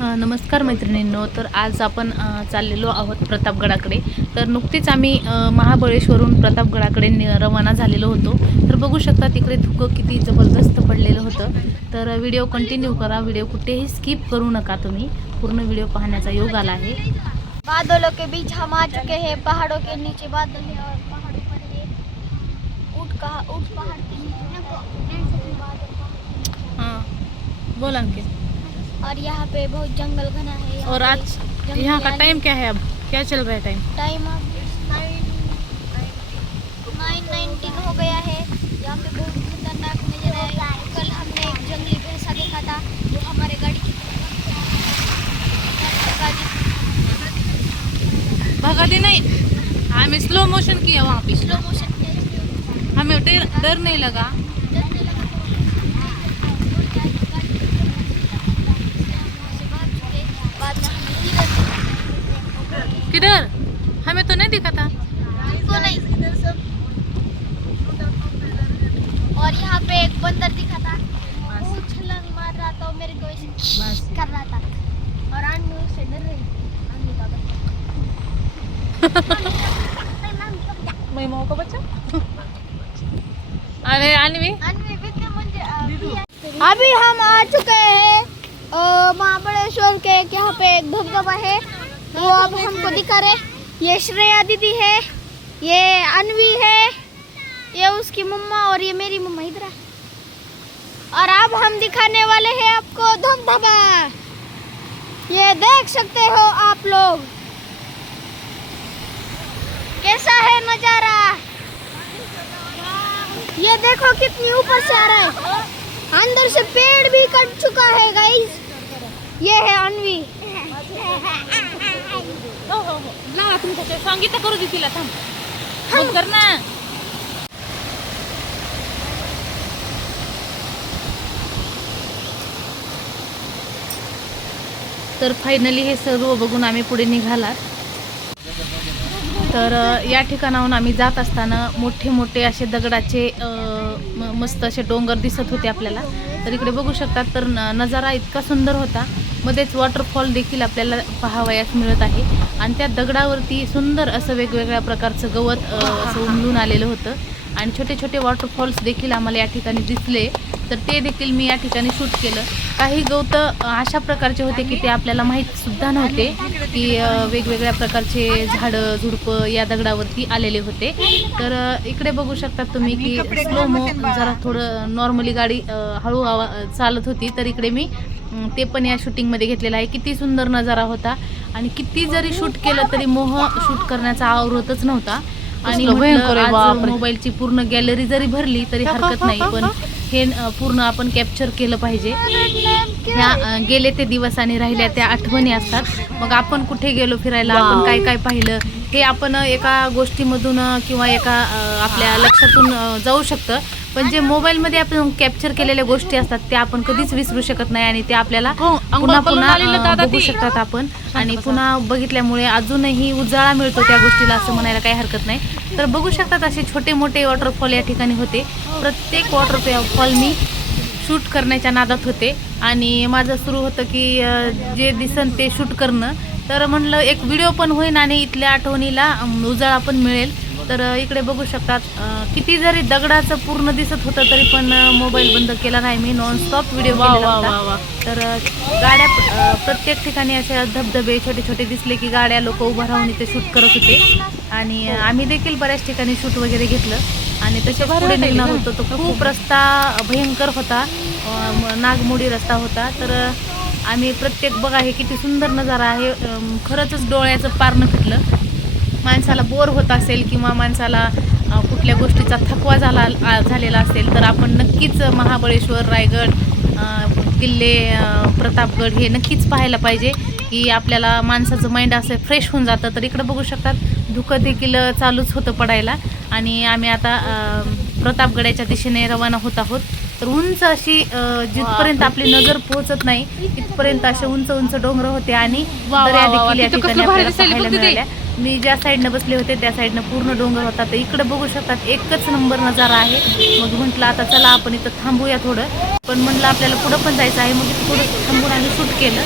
नमस्कार मैत्रिणींनो. तर आज आपण चाललेलो आहोत प्रतापगडाकडे. तर नुकतीच आम्ही महाबळेश्वरहून प्रतापगडाकडे रवाना झालेलो होतो. तर बघू शकता तिकडे धुकं किती जबरदस्त पडलेलं होतं. तर व्हिडिओ कंटिन्यू करा, व्हिडिओ कुठेही स्किप करू नका. तुम्ही पूर्ण व्हिडिओ पाहण्याचा योग आला आहे. बादलों के बीच हम आ चुके हैं, पहाड़ों के नीचे बादल है और पहाड़ों पर ये ऊंट पहाड़ के नीचे बादल। हाँ, बोल अंकित. और यहाँ पे बहुत जंगल घना है। और आज यहाँ का टाइम क्या है? अब क्या चल रहा है टाइम? टाइम अब 9:19 हो गया है। यहाँ पे बहुत खतरनाक नज़ारा है। कल हमने एक जंगली भैंसा देखा था, वो हमारे गाड़ी की भगाते नहीं, हमें स्लो मोशन किया वहाँ पे. स्लो मोशन किया, हमें डर नहीं लगा. डरने लगा। बाद में हमें धीरे किधर? हमें तो नहीं दिखा था. तुमको नहीं। और यहाँ पे एक बंदर दिखा था, वो छलांग मार रहा था, मेरे को ऐसे कर रहा था और आनवी उससे डर रही। मैं मऊ का बच्चा. अरे अन्वी, अभी हम आ चुके हैं महाबळेश्वर के. यहाँ पे एक धबधबा है, वो अब हमको दिखा रहे. ये श्रेया दीदी है, ये अन्वी है, ये उसकी मम्मा और ये मेरी मम्मा इधर है. और अब हम दिखाने वाले हैं आपको धबधबा. ये देख सकते हो आप लोग, कैसा है नजारा. ये देखो कितनी ऊपर से आ रहा है. अंदर से पेड़ भी कट चुका है गाइस. ये है अन्वी. ना तुमच्या संगीत करू दे तिला. थांब मग कर ना. तर फायनली हे सर्व बघून आम्ही पुढे निघालात. तर या ठिकाणाहून आम्ही जात असताना मोठे मोठे असे दगडाचे मस्त असे डोंगर दिसत होते आपल्याला. तर इकडे बघू शकतात. तर नजारा इतका सुंदर होता. मध्येच वॉटरफॉल देखील आपल्याला पाहावयास मिळत आहे. आणि त्या दगडावरती सुंदर असं वेगवेगळ्या प्रकारचं गवत असं उमलून आलेलं होतं. आणि छोटे छोटे वॉटरफॉल्स देखील आम्हाला या ठिकाणी दिसले. तर ते देखील मी या ठिकाणी शूट केलं. काही गवत अशा प्रकारचे होते की ते आपल्याला माहीतसुद्धा नव्हते की वेगवेगळ्या प्रकारचे झाडं झुडपं या दगडावरती आलेले होते. तर इकडे बघू शकता तुम्ही की स्लोमो जरा थोडं नॉर्मली गाडी हळू चालत होती. तर इकडे मी ते पण या शूटिंगमध्ये घेतलेलं आहे. किती सुंदर नजारा होता. आणि किती जरी शूट केलं तरी मोह शूट करण्याचा आवरतच नव्हता. आणि मोबाईलची पूर्ण गॅलरी जरी भरली तरी हरकत नाही, पण हे पूर्ण आपण कॅप्चर केलं पाहिजे. ह्या गेले ते दिवस आणि राहिल्या त्या आठवणी असतात. मग आपण कुठे गेलो फिरायला, आपण काय काय पाहिलं हे आपण एका गोष्टीमधून किंवा एका आपल्या लक्षातून जाऊ शकतं. पण जे मोबाईलमध्ये आपण कॅप्चर केलेल्या गोष्टी असतात त्या आपण कधीच विसरू शकत नाही. आणि ते आपल्याला पुन्हा पुन्हा बघू शकतात आपण. आणि पुन्हा बघितल्यामुळे अजूनही उजाळा मिळतो त्या गोष्टीला, असं म्हणायला काही हरकत नाही. तर बघू शकतात असे छोटे मोठे वॉटरफॉल या ठिकाणी होते. प्रत्येक वॉटरफॉल मी शूट करण्याच्या नादात होते. आणि माझं सुरू होतं की जे दिसन ते शूट करणं. तर म्हणलं एक व्हिडिओ पण होईन आणि इथल्या आठवणीला उजाळा पण मिळेल. तर इकडे बघू शकतात किती जरी दगडाचं पूर्ण दिसत होतं तरी पण मोबाईल बंद केला नाही मी. नॉनस्टॉप व्हिडिओ केलेला होता. तर गाड्या प्रत्येक ठिकाणी अशा धबधबे छोटे छोटे दिसले की गाड्या लोक उभं राहून इथे शूट करत होते. आणि आम्ही देखील बऱ्याच ठिकाणी शूट वगैरे घेतलं. आणि तसे पुढे निघणार होतो. तो खूप रस्ता भयंकर होता, नागमोडी रस्ता होता. तर आम्ही प्रत्येक बघा हे किती सुंदर नजारा आहे. खरंच डोळ्याचं पारणं फिटलं. माणसाला बोर होत असेल किंवा माणसाला कुठल्या गोष्टीचा थकवा झालेला असेल तर आपण नक्कीच महाबळेश्वर, रायगड, किल्ले, प्रतापगड हे नक्कीच पाहायला पाहिजे की आपल्याला माणसाचं माइंड असं फ्रेश होऊन जातं. तर इकडं बघू शकतात धुकं देखील चालूच होतं पडायला. आणि आम्ही आता प्रतापगडाच्या दिशेने रवाना होत आहोत. तर उंच अशी जिथपर्यंत आपली नजर पोहोचत नाही तिथपर्यंत असे उंच उंच डोंगर होते. आणि दऱ्या देखील या ठिकाणी आपल्याला पाहायला मिळाल्या. मी ज्या साईडनं बसले होते त्या साईडनं पूर्ण डोंगर होता. तर इकडे बघू शकतात एकच नंबर नजारा आहे. मग म्हटलं आता चला आपण इथं थांबूया थोडं. पण म्हटलं आपल्याला पुढं पण जायचं आहे, मग थोडं थांबून आम्ही शूट केलं.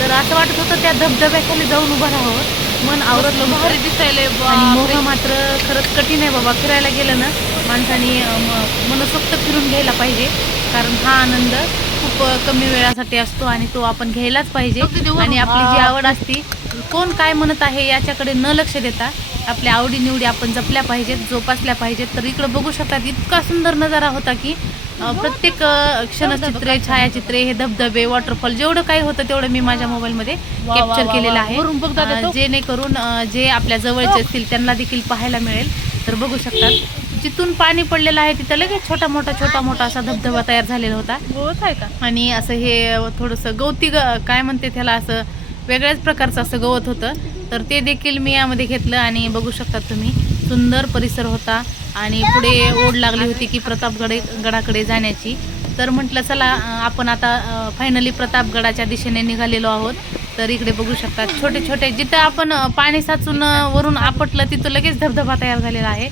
तर असं वाटत होतं त्या धबधब्याखाली जाऊन उभं राहावं, मन आवरतलं भारी दिसायलंय. आणि मोह मात्र खरंच कठीण आहे बाबा. फिरायला गेलं ना माणसाने मनसोक्त फिरून घ्यायला पाहिजे, कारण हा आनंद खूप कमी वेळासाठी असतो आणि तो आपण घ्यायलाच पाहिजे. आणि आपली जी आवड असती, कोण काय म्हणत आहे याच्याकडे न लक्ष देता आपल्या आवडीनिवडी आपण जपल्या पाहिजेत, जोपासल्या पाहिजेत. तर इकडं बघू शकतात इतका सुंदर नजारा होता की प्रत्येक क्षणचित्रे, छायाचित्रे, हे धबधबे, वॉटरफॉल जेवढं काही होतं तेवढं मी माझ्या मोबाईलमध्ये कॅप्चर केलेलं आहे, जेणेकरून जे आपल्या जवळचे असतील त्यांना देखील पाहायला मिळेल. तर बघू शकतात जिथून पाणी पडलेलं आहे तिथं लगेच छोटा मोठा असा धबधबा तयार झालेला होता. गवत आहे का आणि असं हे थोडंसं गवती काय म्हणते त्याला, असं वेगळ्याच प्रकारचं असं गवत होतं. तर ते देखील मी यामध्ये घेतलं आणि बघू शकतात तुम्ही सुंदर परिसर होता. आणि पुढे ओढ लागली होती की प्रतापगडाकडे जाण्याची. तर म्हटलं चला आपण आता फायनली प्रतापगडाच्या दिशेने निघालेलो आहोत. तर इकडे बघू शकतात छोटे छोटे, जिथं आपण पाणी साचून वरून आपटलं तिथं लगेच धबधबा तयार झालेला आहे.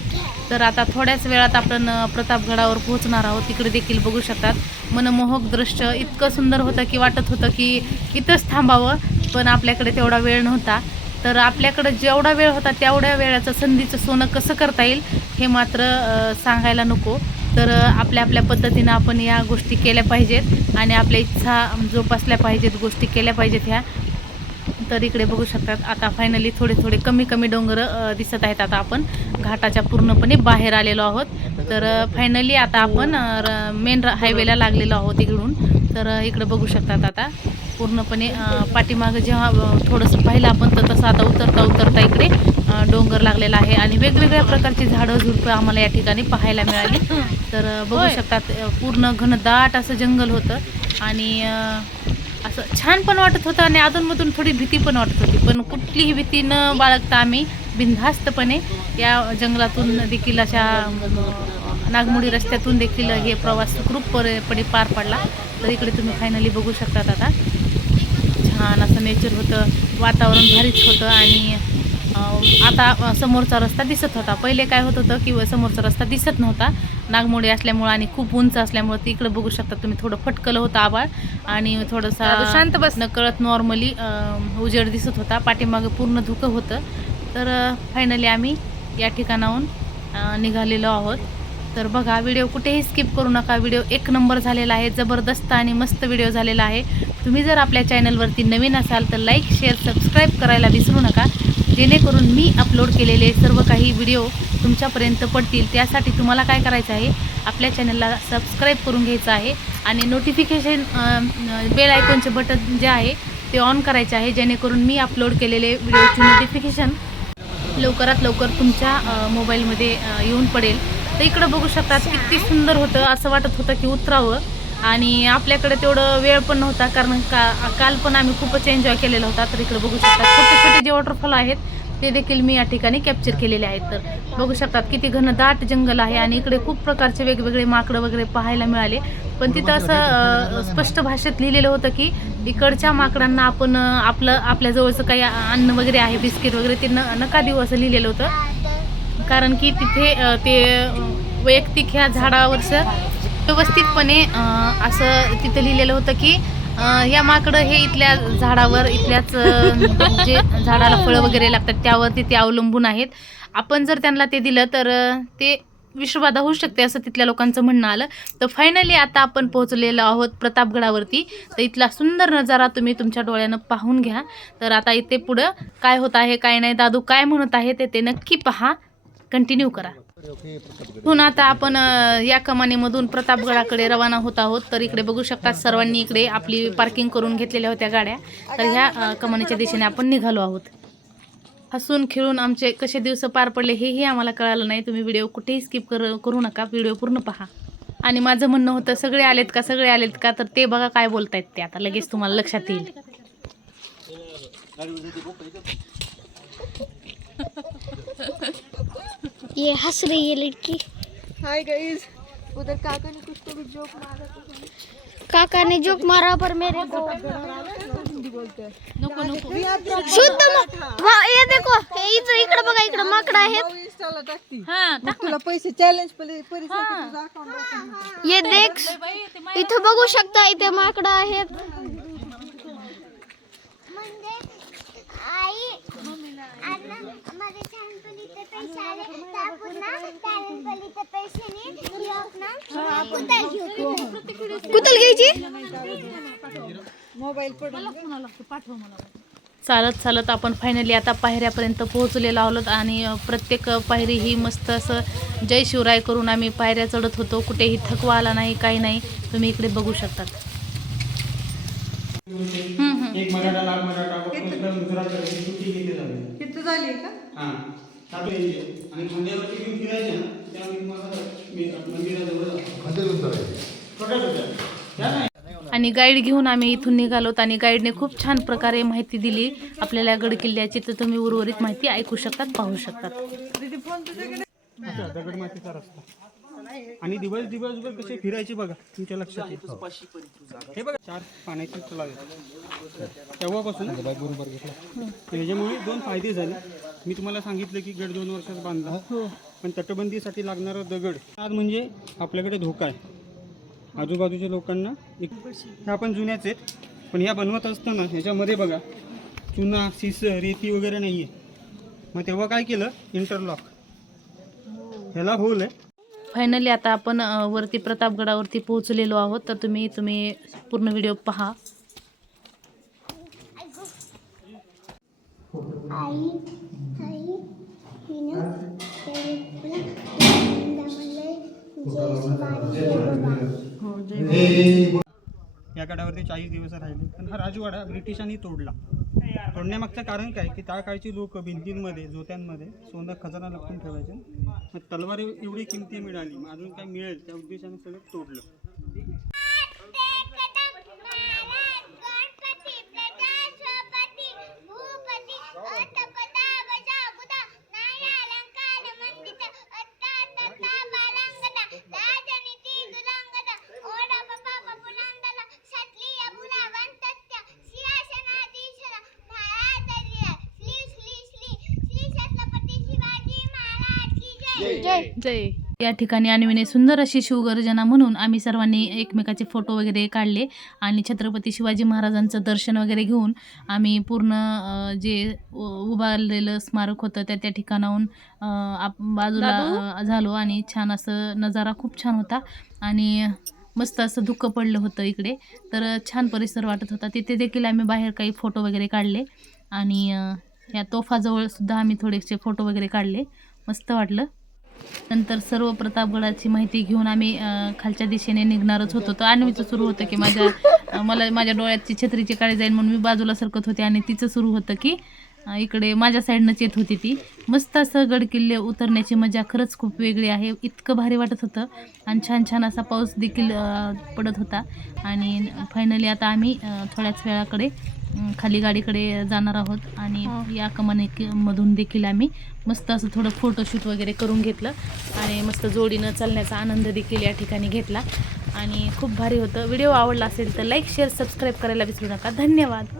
तर आता थोड्याच वेळात आपण प्रतापगडावर पोहोचणार आहोत. इकडे देखील बघू शकतात मनमोहक दृश्य इतकं सुंदर होतं की वाटत होतं की इथंच थांबावं, पण आपल्याकडे तेवढा वेळ नव्हता. तर आपल्याकडे जेवढा वेळ होता तेवढ्या वेळाचं संधीचं सोनं कसं करता येईल हे मात्र सांगायला नको. तर आपल्या पद्धतीनं आपण या गोष्टी केल्या पाहिजेत आणि आपल्या इच्छा जोपासल्या पाहिजेत, गोष्टी केल्या पाहिजेत ह्या. तर इकडे बघू शकतात आता फायनली थोडे कमी डोंगर दिसत आहेत. आता आपण घाटाच्या पूर्णपणे बाहेर आलेलो आहोत. तर फायनली आता आपण मेन हायवेला लागलेलो आहोत इकडून. तर इकडे बघू शकतात आता पूर्णपणे पाठीमागं जेव्हा थोडंसं पाहिलं आपण तर तसं आता उतरता इकडे डोंगर लागलेला आहे आणि वेगवेगळ्या प्रकारची झाडं झुडपं आम्हाला या ठिकाणी पाहायला मिळाली. तर बघू शकतात पूर्ण घनदाट असं जंगल होतं आणि असं छान पण वाटत होतं आणि अधूनमधून थोडी भीती पण वाटत होती. पण कुठलीही भीती न बाळगता आम्ही बिनधास्तपणे या जंगलातून देखील अशा नागमोडी रस्त्यातून देखील हे प्रवास सुखरूपपणे पार पडला. तर इकडे तुम्ही फायनली बघू शकतात आता छान असं नेचर होतं, वातावरण भारीच होतं. आणि आता समोरचा रस्ता दिसत होता. पहिले काय होत होतं की समोरचा रस्ता दिसत नव्हता नागमोडी असल्यामुळं आणि खूप उंच असल्यामुळं. ते इकडे बघू शकता तुम्ही थोडं फटकलं होतं आभाळ आणि थोडंसं शांत बस नकळत नॉर्मली उजेड दिसत होता. पाठीमागं पूर्ण धुकं होतं. तर फायनली आम्ही या ठिकाणाहून निघालेलो आहोत. तर बघा व्हिडिओ कुठेही स्किप करू नका. व्हिडिओ एक नंबर झालेला आहे, जबरदस्त आणि मस्त व्हिडिओ झालेला आहे. तुम्ही जर आपल्या चॅनलवरती नवीन असाल तर लाईक शेअर सबस्क्राईब करायला विसरू नका, जेणेकरून मी अपलोड केलेले सर्व काही व्हिडिओ तुमच्यापर्यंत पडतील. त्यासाठी तुम्हाला काय करायचं आहे, आपल्या चॅनलला सबस्क्राईब करून घ्यायचं आहे आणि नोटिफिकेशन बेल आयकॉनचे बटन जे आहे ते ऑन करायचे आहे, जेणेकरून मी अपलोड केलेले व्हिडिओची नोटिफिकेशन लवकरात लवकर तुमच्या मोबाईलमध्ये येऊन पडेल. तर इकडं बघू शकतात किती सुंदर होतं. असं वाटत होतं की उतरावं आणि आपल्याकडे तेवढं वेळ पण नव्हता, कारण काल पण आम्ही खूपच एन्जॉय केलेला होता. तर इकडे बघू शकतात छोटे जे वॉटरफॉल आहेत ते देखील मी या ठिकाणी कॅप्चर केलेले आहेत. तर बघू शकतात किती घनदाट जंगल आहे आणि इकडे खूप प्रकारचे वेगवेगळे माकडं वगैरे पाहायला मिळाले. पण तिथं असं स्पष्ट भाषेत लिहिलेलं होतं की इकडच्या माकडांना आपण आपल्या जवळचं काही अन्न वगैरे आहे, बिस्किट वगैरे ते नका देऊ असं लिहिलेलं होतं. कारण की तिथे ते वैयक्तिक ह्या झाडावरचं व्यवस्थितपणे असं तिथे लिहिलेलं होतं की या माकडं हे इथल्या झाडावर इथल्याच जे झाडाला फळं वगैरे लागतात त्यावरती ते अवलंबून आहेत. आपण जर त्यांना ते दिलं तर ते विषबाधा होऊ शकते असं तिथल्या लोकांचं म्हणणं आलं. तर फायनली आता आपण पोहोचलेलो आहोत प्रतापगडावरती. तर इथला सुंदर नजारा तुम्ही तुमच्या डोळ्यानं पाहून घ्या. तर आता इथे पुढं काय होत आहे काय नाही, दादू काय म्हणत आहे ते नक्की पहा, कंटिन्यू करा. पुन्हा आता आपण या कमानीमधून प्रतापगडाकडे रवाना होत आहोत. तर इकडे बघू शकतात सर्वांनी इकडे आपली पार्किंग करून घेतलेल्या होत्या गाड्या. तर ह्या कमानीच्या दिशेने आपण निघालो आहोत. हसून खेळून आमचे कसे दिवस पार पडले हेही आम्हाला कळालं नाही. तुम्ही व्हिडिओ कुठेही स्किप करू नका, व्हिडिओ पूर्ण पहा. आणि माझं म्हणणं होतं सगळे आलेत का, तर ते बघा काय बोलतायत ते आता लगेच तुम्हाला लक्षात येईल. ये हंस रही है लड़की। हाय गाइस, उधर काका ने कुछ तो भी जोक मारा। काका ने जोक मारा पर मेरे को हिंदी बोलते हैं नको शुद्ध ये देखो इकडे बघा, इकडे माकडं आहेत. इंस्टाला टाकती हा मग तुला पैसे चॅलेंज परिस्थिती तुझा अकाउंट ये देख इथं बघू शकता इथे माकडं आहेत. कुतल घ्यायची. मोबाईल पडून चालत चालत आपण फायनली आता पायऱ्यापर्यंत पोहोचलेलो आहोत आणि प्रत्येक पायरी ही मस्त असं जय शिवराय करून आम्ही पायऱ्या चढत होतो. कुठेही थकवा आला नाही, काही नाही. तुम्ही इकडे बघू शकतात. एक मराठा लाख मराठा दुसरा सुट्टी घेतली जाते. किती झाली का हां चालू यायचे आणि खांद्यावरती घेऊन फिरायचे ना त्यामुळे तुम्हाला मंदिराजवळ छोट्या छोट्या त्या नाही. आणि गाईड घेऊन आम्ही इथून निघालोत आणि गाईडने खूप छान प्रकारे माहिती दिली आपल्याला गड किल्ल्याची. तर तुम्ही उर्वरित माहिती ऐकू शकतात, पाहू शकतात. दगडमातीचा रस्ता आणि दिवसभर कसे फिरायचे बघा तुमच्या लक्षात येईल. हे बघा 4 पाण्याचे तलाव आहेत तेव्हापासून त्याच्यामुळे 2 फायदे झाले. मी तुम्हाला सांगितलं की गड 2 वर्षात बांधला पण तटबंदीसाठी लागणारा दगड आज म्हणजे आपल्याकडे धोका आहे. आजूबाजूच्या लोकांना ह्या पण जुन्याच आहेत पण ह्या बनवत असताना ह्याच्यामध्ये बघा चुना शिस रेती वगैरे नाही आहे. मग तेव्हा काय केलं इंटरलॉक ह्याला होल आहे. फायनली आता आपण वरती प्रतापगडावरती पोहोचलेलो आहोत. तर तुम्ही पूर्ण व्हिडिओ पहा. या गडावरती 40 दिवस राहिले पण हा राजवाडा ब्रिटिशांनी तोडला. तोडण्यामागचं कारण काय की त्या काळची लोक भिंतींमध्ये जोत्यांमध्ये सोनं खजाना लपवून ठेवायचे. मग तलवार एवढी किमती मिळाली मग अजून काय मिळेल त्या उद्देशाने सगळं तोडलं. जय. या ठिकाणी अन्वीने सुंदर अशी शिवगर्जना म्हणून आम्ही सर्वांनी एकमेकाचे फोटो वगैरे काढले आणि छत्रपती शिवाजी महाराजांचं दर्शन वगैरे घेऊन आम्ही पूर्ण जे उभारलेलं स्मारक होतं त्या ठिकाणाहून बाजूला झालो आणि छान असं नजारा खूप छान होता आणि मस्त असं धुकं पडलं होतं इकडे. तर छान परिसर वाटत होता. तिथे देखील आम्ही बाहेर काही फोटो वगैरे काढले आणि या तोफाजवळ सुद्धा आम्ही थोडेसे फोटो वगैरे काढले. मस्त वाटलं. नंतर सर्व प्रतापगडाची माहिती घेऊन आम्ही खालच्या दिशेने निघणारच होतो. तर अन्वीचं सुरू होतं की मला माझ्या डोळ्याची छत्रीची काळी जाईल म्हणून मी बाजूला सरकत होते आणि तिचं सुरू होतं की इकडे माझ्या साईडनंच येत होती ती. मस्त असं गड किल्ले उतरण्याची मजा खरंच खूप वेगळी आहे. इतकं भारी वाटत होतं आणि छान छान असा पाऊस देखील पडत होता. आणि फायनली आता आम्ही थोड्याच वेळाकडे खाली गाडीकडे जाणार आहोत आणि या कमानीमधून देखील आम्ही मस्त असं थोडं फोटोशूट वगैरे करून घेतलं आणि मस्त जोडीनं चालण्याचा आनंद देखील या ठिकाणी घेतला आणि खूप भारी होतं. व्हिडिओ आवडला असेल तर लाईक शेअर सबस्क्राईब करायला विसरू नका. धन्यवाद.